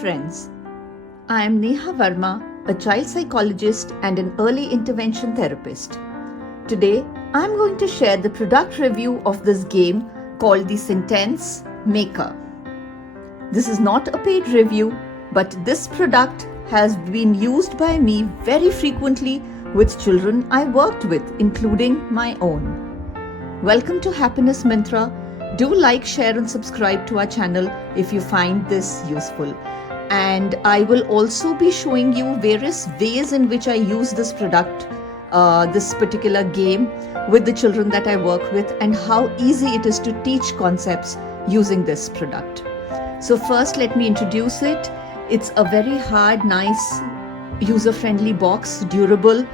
friends. I am Neha Verma, a child psychologist and an early intervention therapist. Today, I am going to share the product review of this game called the Sentence Maker. This is not a paid review, but this product has been used by me very frequently with children I worked with, including my own. Welcome to Happiness Mantra. Do like, share and subscribe to our channel if you find this useful. And I will also be showing you various ways in which I use this product, this particular game with the children that I work with, and how easy it is to teach concepts using this product. So first, let me introduce it. It's a very hard, nice, user-friendly box, durable,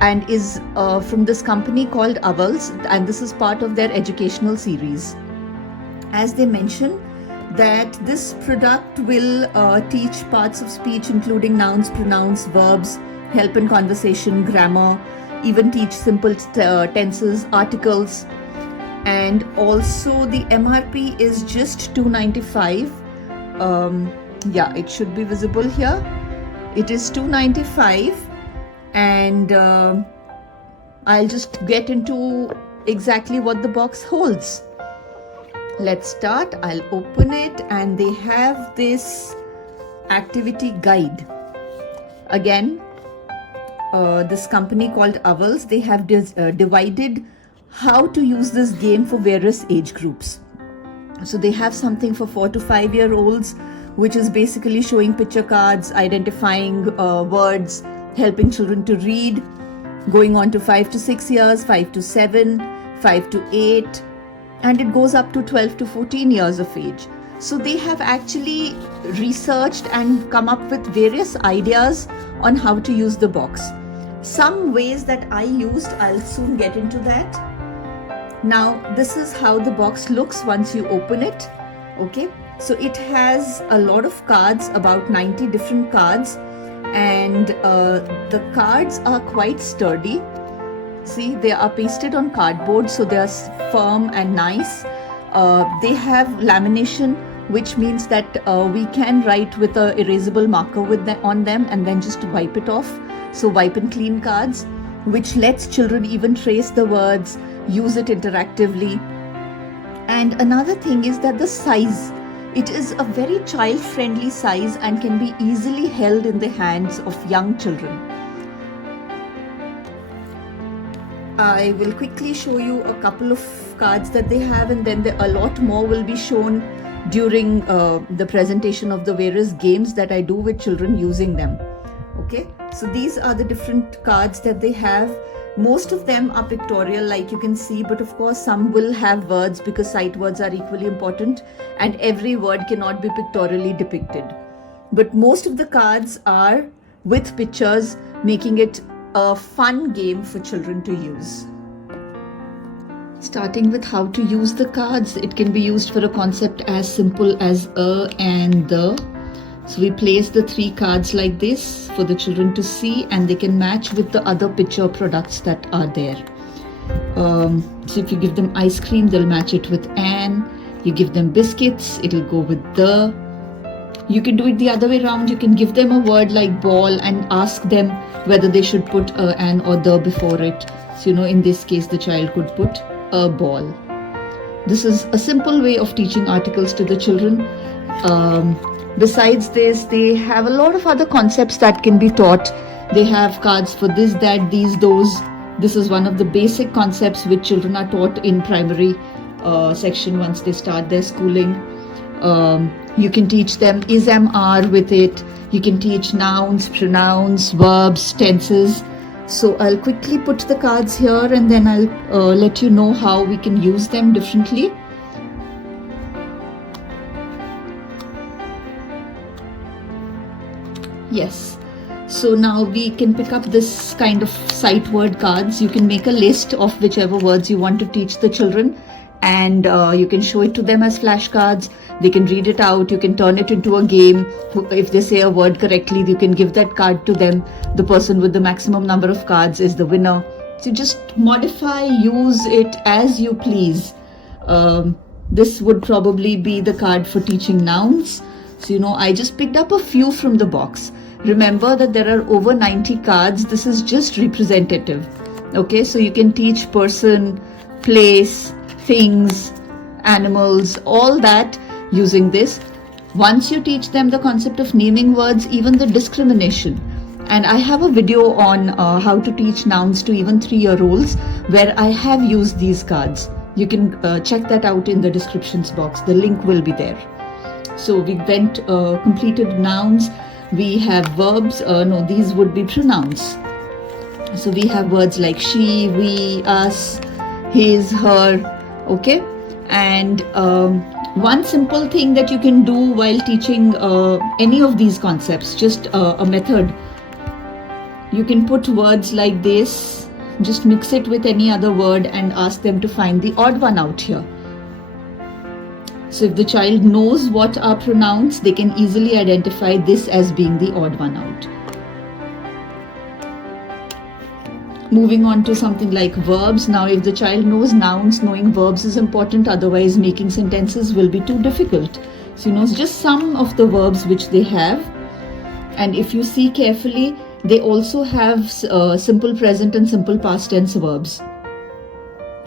and is from this company called Owls, and this is part of their educational series. As they mention that this product will teach parts of speech including nouns, pronouns, verbs, help in conversation, grammar, even teach simple tenses, articles, and also the MRP is just $2.95. Yeah, it should be visible here. It is $2.95. And I'll just get into exactly what the box holds. Let's start. I'll open it, and they have this activity guide. Again, this company called Owls, they have divided how to use this game for various age groups. So they have something for 4 to 5 year olds, which is basically showing picture cards, identifying words, helping children to read, going on to 5 to 6 years, 5 to 7, 5 to 8, and it goes up to 12 to 14 years of age. So they have actually researched and come up with various ideas on how to use the box. Some ways that I used, I'll soon get into that. Now, this is how the box looks once you open it. Okay, so it has a lot of cards, about 90 different cards. And the cards are quite sturdy. See, they are pasted on cardboard, so they are firm and nice. They have lamination, which means that we can write with a erasable marker on them and then just wipe it off. So wipe and clean cards, which lets children even trace the words, use it interactively. And another thing is that the size. It is a very child-friendly size and can be easily held in the hands of young children. I will quickly show you a couple of cards that they have, and then a lot more will be shown during the presentation of the various games that I do with children using them. Okay, so these are the different cards that they have. Most of them are pictorial, like you can see, but of course some will have words because sight words are equally important, and every word cannot be pictorially depicted. But most of the cards are with pictures, making it a fun game for children to use. Starting with how to use the cards, it can be used for a concept as simple as a and the. So we place the 3 cards like this for the children to see, and they can match with the other picture products that are there. So if you give them ice cream, they'll match it with an. You give them biscuits, it'll go with the. You can do it the other way around. You can give them a word like ball and ask them whether they should put an or the before it. So, in this case, the child could put a ball. This is a simple way of teaching articles to the children. Besides this, they have a lot of other concepts that can be taught. They have cards for this, that, these, those. This is one of the basic concepts which children are taught in primary section once they start their schooling. You can teach them is, am, are with it. You can teach nouns, pronouns, verbs, tenses. So I'll quickly put the cards here, and then I'll let you know how we can use them differently. Yes, so now we can pick up this kind of sight word cards. You can make a list of whichever words you want to teach the children, and you can show it to them as flashcards. They can read it out. You can turn it into a game. If they say a word correctly, you can give that card to them. The person with the maximum number of cards is the winner. So just modify, use it as you please. This would probably be the card for teaching nouns. So, I just picked up a few from the box. Remember that there are over 90 cards. This is just representative. Okay, so you can teach person, place, things, animals, all that using this. Once you teach them the concept of naming words, even the discrimination. And I have a video on how to teach nouns to even 3-year-olds where I have used these cards. You can check that out in the descriptions box. The link will be there. So we went completed nouns. We have verbs. No, these would be pronouns. So we have words like she, we, us, his, her. Okay. And one simple thing that you can do while teaching any of these concepts, just a method. You can put words like this, just mix it with any other word and ask them to find the odd one out here. So if the child knows what are pronouns, they can easily identify this as being the odd one out. Moving on to something like verbs. Now if the child knows nouns, knowing verbs is important, otherwise making sentences will be too difficult. So just some of the verbs which they have. And if you see carefully, they also have simple present and simple past tense verbs,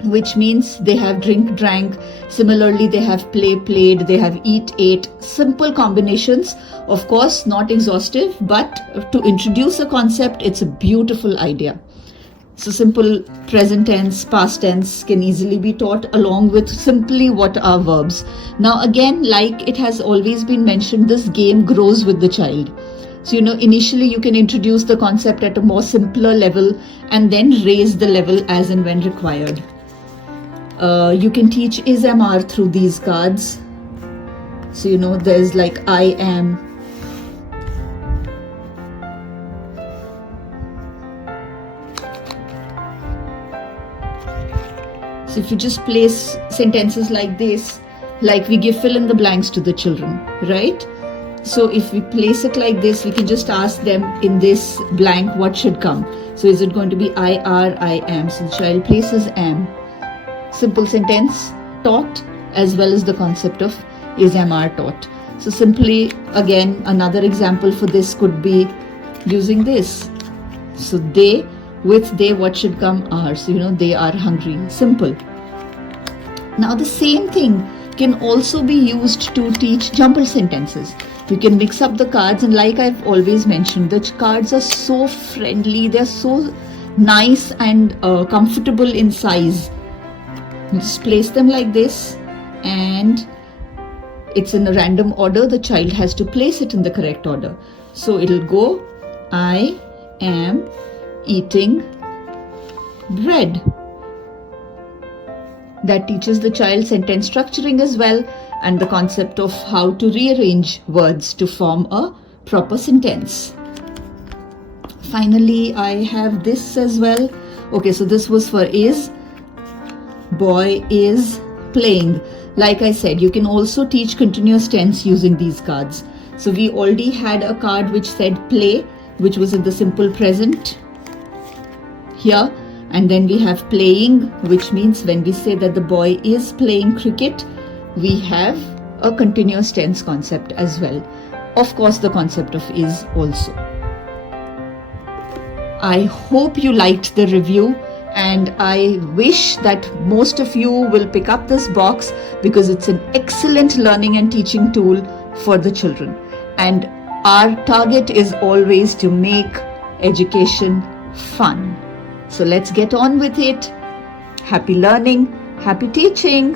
which means they have drink, drank. Similarly, they have play, played. They have eat, ate. Simple combinations. Of course, not exhaustive, but to introduce a concept, it's a beautiful idea. So simple present tense, past tense can easily be taught along with simply what are verbs. Now again, like it has always been mentioned, this game grows with the child. So, initially you can introduce the concept at a more simpler level and then raise the level as and when required. You can teach is, am, are through these cards. So, there's like I am. So if you just place sentences like this, like we give fill in the blanks to the children, right? So if we place it like this, we can just ask them in this blank what should come. So is it going to be I, are, I am? So the child places am. Simple sentence taught, as well as the concept of is, am, are taught. So simply, again, another example for this could be using this. So they, with they, what should come are. So they are hungry. Simple. Now the same thing can also be used to teach jumbled sentences. You can mix up the cards, and like I've always mentioned, the cards are so friendly, they're so nice and comfortable in size. You just place them like this, and it's in a random order. The child has to place it in the correct order. So it'll go, I am eating bread. That teaches the child sentence structuring as well, and the concept of how to rearrange words to form a proper sentence. Finally, I have this as well. Okay, so this was for is. Boy is playing. Like I said, you can also teach continuous tense using these cards. So we already had a card which said play, which was in the simple present here. And then we have playing, which means when we say that the boy is playing cricket, we have a continuous tense concept as well. Of course, the concept of is also. I hope you liked the review, and I wish that most of you will pick up this box because it's an excellent learning and teaching tool for the children. And our target is always to make education fun. So let's get on with it. Happy learning, happy teaching.